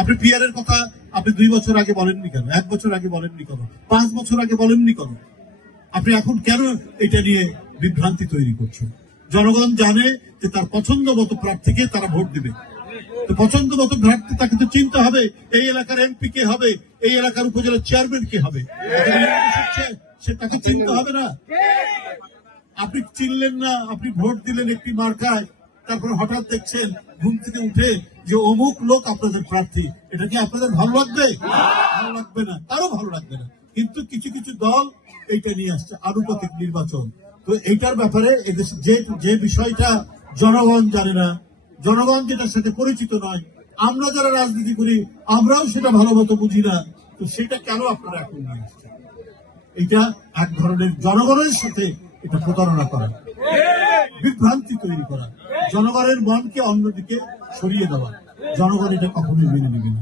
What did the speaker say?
আপনি পিয়ারের কথা আপনি 2 বছর আগে বলেননি কেন, 1 বছর আগে বলেননি কেন, 5 বছর আগে বলেননি কেন? আপনি এখন কেন এটা নিয়ে বিভ্রান্তি তৈরি করছেন? জনগণ জানে যে তার পছন্দ মতো প্রার্থীকে তারা ভোট দিবে। তো পছন্দ মতো প্রার্থী তাকে তো চিনতে হবে, এই এলাকার এমপি কে হবে, এই এলাকার উপজেলার চেয়ারম্যান কে হবে, সে তাকে চিনতে হবে না? আপনি চিনলেন না, আপনি ভোট দিলেন একটি মার্কায়, তারপর হঠাৎ দেখছেন ঘুম থেকে উঠে যে অমুক লোক আপনাদের প্রার্থী। এটা কি আপনাদের ভালো লাগবে? ভালো লাগবে না, তারও ভালো লাগবে না। কিন্তু কিছু কিছু দল এইটা নিয়ে আসছে আনুপাতিক নির্বাচন। তো এইটার ব্যাপারে এদেশে যে বিষয়টা জনগণ জানে না, জনগণ যেটার সাথে পরিচিত নয়, আমরা যারা রাজনীতি করি আমরাও সেটা ভালো মতো বুঝি না, তো সেটা কেন আপনারা এখন নিয়ে আসছেন? এটা এক ধরনের জনগণের সাথে এটা প্রতারণা করা, বিভ্রান্তি তৈরি করা, জনগণের মনকে অন্যদিকে সরিয়ে দেওয়া। জনগণ এটা কখনোই মেনে নেবে না।